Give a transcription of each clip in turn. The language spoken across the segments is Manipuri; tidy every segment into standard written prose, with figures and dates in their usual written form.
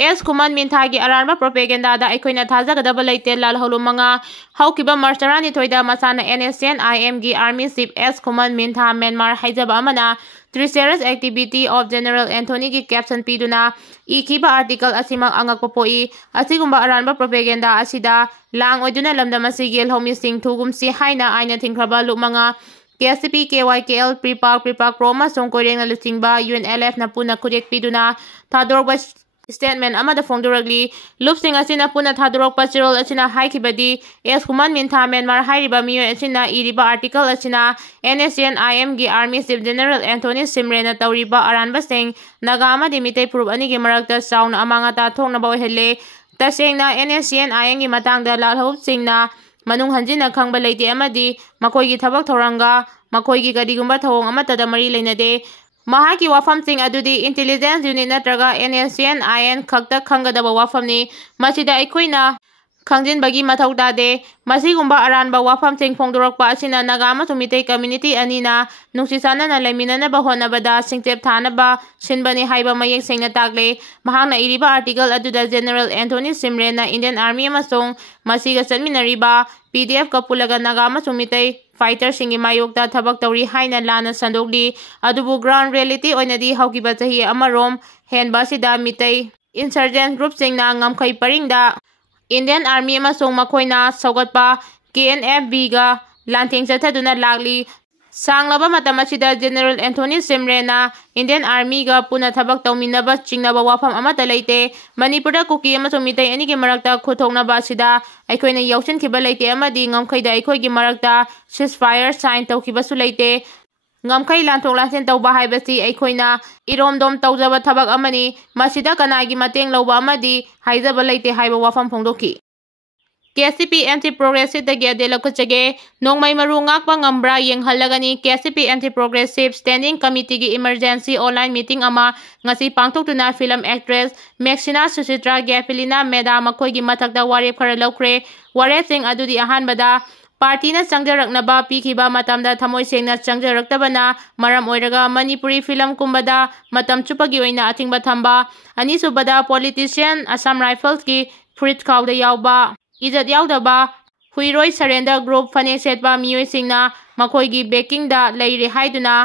एस कुमान मिंथागी अरानबा प्रोपेगेंडादा अखोइना थाजगदबा लेते लालहौलु मंगा हौकिबा मार्च 12 मसाना NSCN-IM गी आर्मी चीफ एस कुमान मिंथा म्यांमार हाइजबा अमना ट्रिसेरस एक्टिविटी ऑफ जनरल एंथोनी की कैप्शन पीदुना इखिबा आर्टिकल असिमा अंगकपो पोई असिगुम्बा अरानबा प्रोपेगेंडा असिदा लांग ओइदुना लमदम असिगेल होमी सिंह थुगुमसी हाइना आइना थिंख्रबा लुमंगा KCP KYKL प्रीपाक प्रोमा सोंग कोइरेंगना लुचिंगबा UNLF ना पुना खुदेक पीदुना थादोरबा स्टेटमेंट अमदा फोंदोरगली लुपसिंग असिना पुना थादोरकपा चिरोल असिना हाइखिबदी एस कुमान मिंथा म्यांमार हाइरिबा मियो असिना इरिबा आर्टिकल असिना NSCN-IM गी आर्मी चीफ जनरल एंथोनी सिमरेना तौरिबा अरानबा सिंह नागा अमदी मितै प्रूफ अनिगी मरक्ता साउन अमांगाता थोंगनाबा ओइहले तसेंगना NSCN-IM गी मतंगदा लालहौबसिंगना मनुंग हंजिना खंगबा लेते अमदी मखोइगी थबक थौरंगा मखोइगी कदिगुम्बा थौंग अमतदा मरी लेनदे महाकी वाफमसिंग अदुदी इंटेलिजेंस यूनिट नत्रगा NSCN-IM खक्ता खंगदबा वाफमनी मसिदा अखोइना खंजिनबगी मथौ तादे मसिगुम्बा अरानबा वाफमसिंग फोंदोरकपा असिना नागा अमसुंग मितै कम्युनिटी अनिना नुक्सिसानना लेमिननबा होनबदा सिंगतेप थानबा सिनबनी हाइबा मयेक सेंगना ताकले महांगना इरिबा आर्टिकल अदुदा जनरल एंथोनी सिमरेना इंडियन आर्मी अमसुंग मसिगा चटमिनरिबा PDF का पुलगा नागा अमसुंग मितै फाइटर सिंगी मायोक्ता थबक तौरी हाइना लाना संदोकली अदुबु ग्राउंड रियलिटी ओइनदी हौकिबा चही अमरोम हेनबासिदा मितै इंसर्जेंट ग्रुप सिंगना ngamkhai paringda इंडियन आर्मी अमसुंग मखोइना सौगतपा KNFB गा लांथेंग चथदुना लागली सांगलबा मतम असिदा जनरल एंथोनी सिमरेना इंडियन आर्मी गा पुना थबक तौमिनबा चिंगनबा वाफम अमता लेते मणिपुरदा कुकी अमसुंग मितै अनिगी मरक्ता खुथोंगनबा असिदा अखोइना यौसिनखिबा लेते अमदी ngamkhaiदा अखोइगी मरक्ता सिसफायर साइन तौखिबसु लेते ngamkhai lanthok lansen tauba haibasi अखोइना इरोमदोम तौजबा थबक अमनी मसिदा कनागी मतेंग लौबा अमदी हाइजबा लेते हाइबा वाफम फोंदोखि KCP MT Progressive दगे देलकुचगे नोंगमै मरु ngakpa ngambra yenghallagani KCP MT Progressive Standing Committee की इमरजेंसी ऑनलाइन मीटिंग अमा ngasi pangthoktuna फिल्म एक्ट्रेस मैक्सिना सुचित्रा गैपिलिना मेदा मखोइगी मथक्ता वारेप खरा लौख्रे वारेपसिंग अदुदी अहानबदा पार्टीना चंगजरकनबा पीखिबा मतमदा थमोइ सेंगना चंगजरक्तबना मरम ओइरगा मणिपुरी फिल्म कुंबदा मतम चुपगी ओइना अथिंगबा थंबा अनिसुबदा पॉलिटिशियन असम राइफल्स की फुरित खाउदा यावबा इजत यावदबा हुइरोइ सरेंडर ग्रुप फने सेटबा मियोइसिंगना मखोइगी बेकिंगदा लेइरे हाइदुना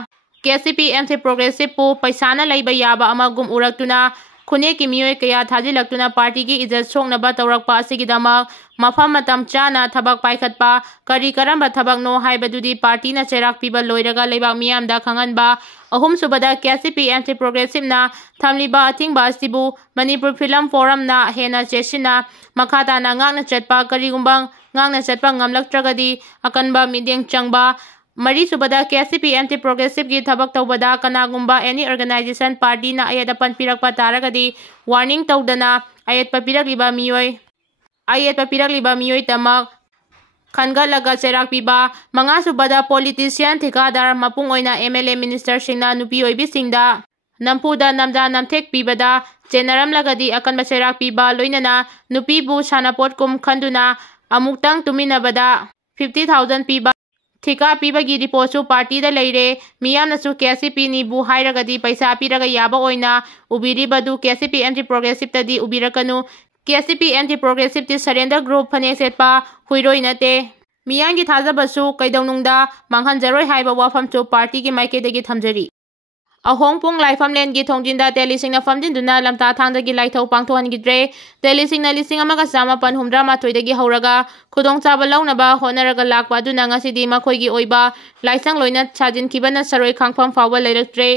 KCP MT Progressive पु पैसाना लैबा याबा अमगुम उरक्तुना खुने की मियोइ कया थाजिलक्तुना पार्टी की इजत सोंगनबा तौरकपा असिगिदमक मफम मतम चाना थबक पाइखतपा करी करंबा थबकनो हाइबदुदी पार्टीना चेराक पिबा लोइरगा लेबा मियामदा खंगनबा अहुम सुबदा KCP MT Progressive ना थमलिबा अथिंगबा असिबु मणिपुर फिल्म फोरम ना हेना चेसिना मखाताना ngakna chatpa karigumba ngakna chatpa ngamlaktragadi akanba mideng changba मरी सुबदा KCP MT Progressive की थबक तौबदा कनागुम्बा एनी ऑर्गेनाइजेशन पार्टी ना अयदपन पिरकपा तारगदी वार्निंग तौदना अयदपा पिरकलिबा मियोइ तमक खनगलगा चेराक पिबा मंगा सुबदा पॉलिटिशियन ठिकादार मपुंग ओइना MLA मिनिस्टर सिंगना नुपी ओइबि सिंगदा नमपुदा नमजा नमथेक पिबदा चेनरम लगदी अकनबा चेराक पिबा लोइनना नुपीबु सानापोट कुम खंदुना अमुक्तंग तुमिनबदा 50,000 पिबा ठिका पीबगी रिपोर्टसु पार्टी दा लेरे मियामनसु KCP निबु हाइरगदी पैसा पिरगा याबा ओइना उबिरिबदु KCP MT Progressive तदी उबिरकनु KCP MT Progressive ति सरेंडर ग्रुप फने सेटपा हुइरोइ नते मियांगी थाजबसु कैदौनुंगदा मांगहनजरोइ हाइबा वाफमसु पार्टी की माइकेदगी थमजरी अहोंगपुंग लाइफमलेन की थोंजिंदा तेलिसिंगना फमजिंदुना लमता थांगदगी लाइथौ पांगथोहनगिद्रे तेलिसिंगना लिसिंग अमगा चामापन हुमद्रा माथोइदगी हौरगा खुदोंचाबा लौनबा होनरगा लाकपा अदुना ngасidi मखोइगी ओइबा लाइसंग लोइना छाजिनखिबना सरoi खांगफम फावबा लेरक्त्रे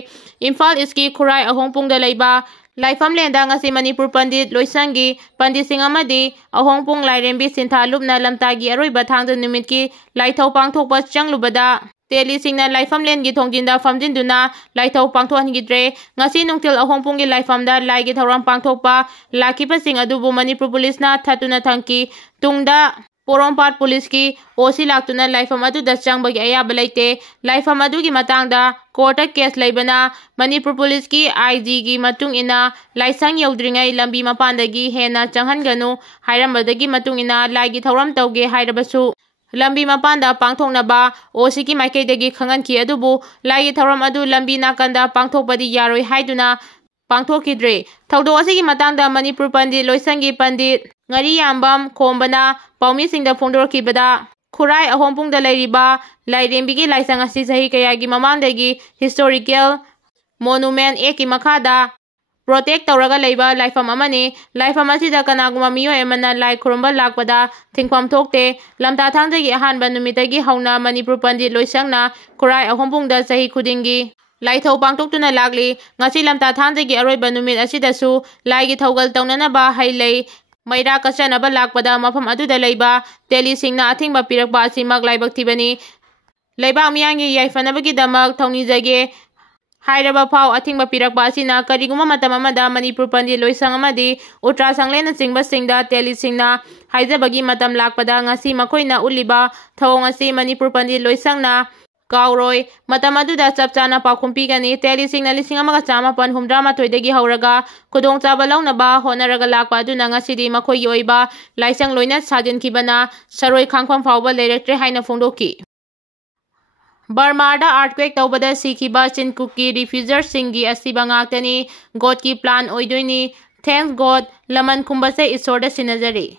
इम्फाल इसकी खुराई अहोंगपुंगदा लेबा लाइफमलेंदा ngasi मणिपुर पंडित लोइसंगी पंडितसिंग अमदी अहोंगपुंग लाइरेंबी सिंथा लुपना लमतागी अरोइबा थांगदा नुमितकी लाइथौ पांगथोकपा चंगलुबदा तेलिसिंगना लाइफमलेन की थोंजिंदा फमजिंदुना लाइथौ पांगथोहनगिद्रे ngasi nungtil अहोंगपुंगी लाइफमदा लाइगी थौरम पांगथोकपा लाखिबसिंग अदुबु मणिपुर पुलिसना थतुना थंकी तुंगदा पोरोंपाट पुलिस की ओसी लाक्तुना लाइफम अदुदा चंगबगी अयाबा लेते लाइफम अदुगी मतंगदा कोर्ट केस लेबना मणिपुर पुलिस की IG की मतुंग इना लाइसंग यौद्रिंगै लंबी मपानदगी हेना चंगहनगनु हाइरमबदगी मतुंग इना लाइगी थौरम तौगे हाइरबसु लंबी मपानदा पांगथोंगनबा ओसी की माइकेदगी खंगनखि अदुबु लाइगी थौरम अदु लंबी नाकंदा पांगथोकपदी यारोइ हाइदुना पांथोखिद्रे थौदोक असिगी मतंगदा मणिपुर पंडित लोइसंगी पंडित ngari yambam khombana paumi singda phongdorkhibada khurai ahompungda leiriba lairembigi laisang asi sahi kayagi mamangdagi historical monument eki makhada protect tawraga leiba laifam amani laifam asida kanaguma miyo emana lai khurumba lakpada thingpham thokte lamta thangdagi ahanba numitagi hauna manipur pandit loisangna khurai ahompungda sahi khudingi laithau pangtoktuna lakli ngasi lamta thangdagi aroiba numit asidasu laigi thaugal tawnanaba hailei Maira Kasanaba Lakpada Mafam Aduda Leiba, Delhi Singna Athing Bapirak Basi Mag Laibak Tibani, Leiba Miangi Yaifanabagi Damak, Tony Zage, Hyderabad Pau, Athing Bapirak Basina, Kariguma Matamamada, Manipur Pandi, Loisangamadi, Utra Sanglena Singba Singda, Delhi Singna, Hyderabagi Matam Lakpada, Ngasi Makoina Uliba, Thawangasi, Manipur Pandi, Loisangna, Kauroi, Matamaduda Sapchana Pakumpigani, Teli Singna Lisingama Chamapan, Humdrama Toydagi Hauraga, Kudong Tabalonaba, Honaraga Lakpa, Dunanga City, Makoi Yoiba, Laisang Loina Sajin Kibana, Saroi Kangkwan Fauba, Electric Haina Fundoki. Myanmar da earthquake Taubada Sikiba, Chin Kuki, Refuser Singi, Asibangakani, God ki plan Oidoini, Thanks God, Laman Kumbase Isorda Sinazari.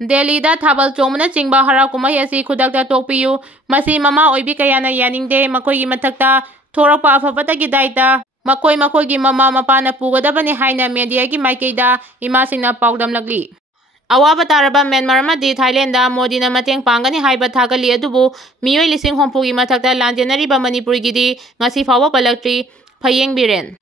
Delhi da Thabal Chomna Chingba Hara Kumai asi Khudakta Topiyu, Masi Mama Oibi Kayana Yaningde, Makoi Matakta, Torapa Afabatagi Daita, Makoi Mama Mapana Pugadabani Haina Mediagi Maikeda, Imasina Paudam Lagli. Awaba Taraba Myanmar Madi Thailand Modina Mateng Pangani Haiba Thakali Adubu, Miyoi Lising Hompugi Matakta Lanjanari Bamanipuri Gidi, Ngasi Fawa Palakri, Payeng Biren.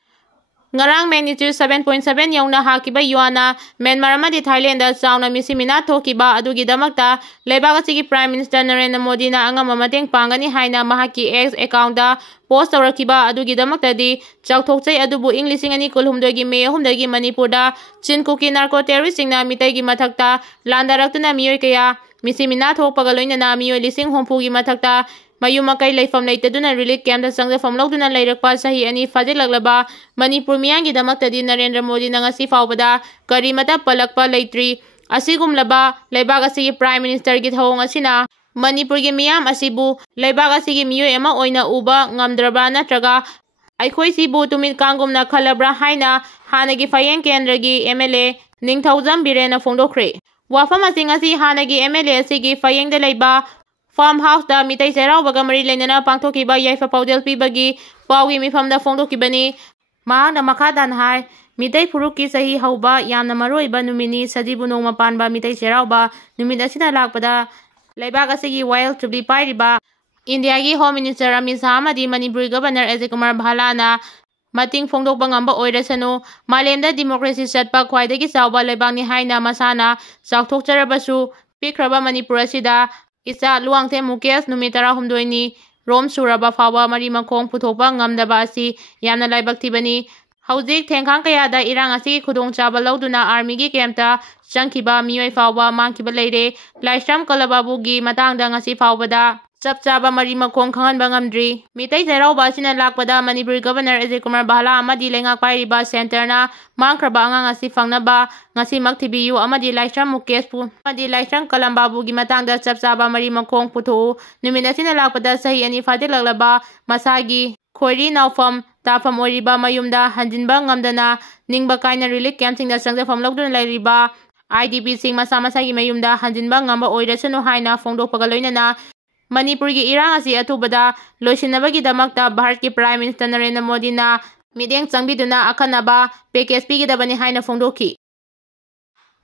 Ngarang magnitude 7.7 yauna hakiba yuana Myanmar amadi Thailand da chauna misimina thokiba adugi damakta lebaga sigi Prime Minister Narendra Modi na angama mateng pangani haina mahaki X account da post tawrakiba adugi damakta di chakthokchai adubu Englishing ani kulhumdogi me humdagi Manipur da Chin Kuki narco terrorist singna mitagi mathakta landaraktuna miyoi kaya misimina thokpaga loinana miyoi lising hompugi mathakta Mayumakai Laifam Laitaduna Relic Camp the Sangha from Loduna Lairakpa Sahi ani Fajilaglaba, Manipur Miyangi Damaktadi Narendra Modi Nangasi Faubada, Karimata Palakpa Laitri, Asigum Laba, Laibagasi Prime Minister Githong Asina, Manipur Miyam Asibu, Laibagasi Miyo Emma Oina Uba, Ngamdraba Natraga, Aikoi Sibu Tumit Kangum na Kalabra Haina, Hanagi Fayen Kendragi, MLA, Ningthauzam Birena Fondokre. Wafama Singasi Hanagi MLA Sigi Fayeng de Laiba, Farmhouse da mitai serau baga mari lenana pangthokiba yaifa paudel pibagi pawi mifamda fongdokibani mahangda makhadan hai mitai furuki sahi hauba yamna maroiba numini sajibu nongma panba mitai serau ba numit asina lakpada laibaga sigi wild to be pairiba India gi Home Minister Amit Shah amadi Manipur Governor Ajay Kumar Bhalana mating fongdokba ngamba oirasanu malemda democracy chatpa khwaidagi chawba laibangni haina masana chawthokcharabasu pikraba Manipur asida Isa Luangte Mukesh Numitara Humdoini, Rom Suraba Fawa Marimakong Putopa Ngamdaba Asi, Yamna Laibakti Hauzik Tenkang Kayada Irang Asi Kudong Chabalauduna Army Gi Kemta, Chankiba Miyoi Fawa Mankiba Lady, Laisham Kalababugi Matangdang Asi Fawada, Chapchaba Marimakong Kangan Bangamdri, Mitai Zero Basina Lakpada Manipur Governor Ajay Kumar Bahala Amadi Lenga Pairiba Center na Mankraba Angang Asi Fangnaba, Ngasi Maktibiyu Amadi Laisham Mukespu, Amadi Laisham Kalambabugi Matangda Chapchaba Marimakong Putu, Numinasina Lakpada Sahi Ani Fatilaglaba, Masagi, Khori Naufam, Tafam Oriba Mayumda, Hanjinba Ngamdana, Ningba Kaina Relic Camping da Sangda from Lokdun Lairiba, IDP Sing Masamasagi Mayumda, Hanjinba Ngamba Oirasano Haina, Fongdo Pagaloinana, Manipur gi irang asi atubada loisinabagi damakta Bharat ki Prime Minister Narendra Modi na mideng changbiduna akhanaba package pigidabani haina fongdoki.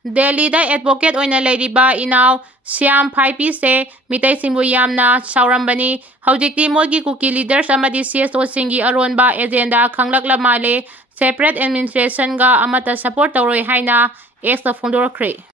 Delhi da advocate oina leiriba inaw Syam 5P se mitai singbu yamna saurambani haujikti mogi Kuki leaders amadi CSO singi aronb agenda khanglakla male separate administration ga amata support tawroi haina extra fongdorakre.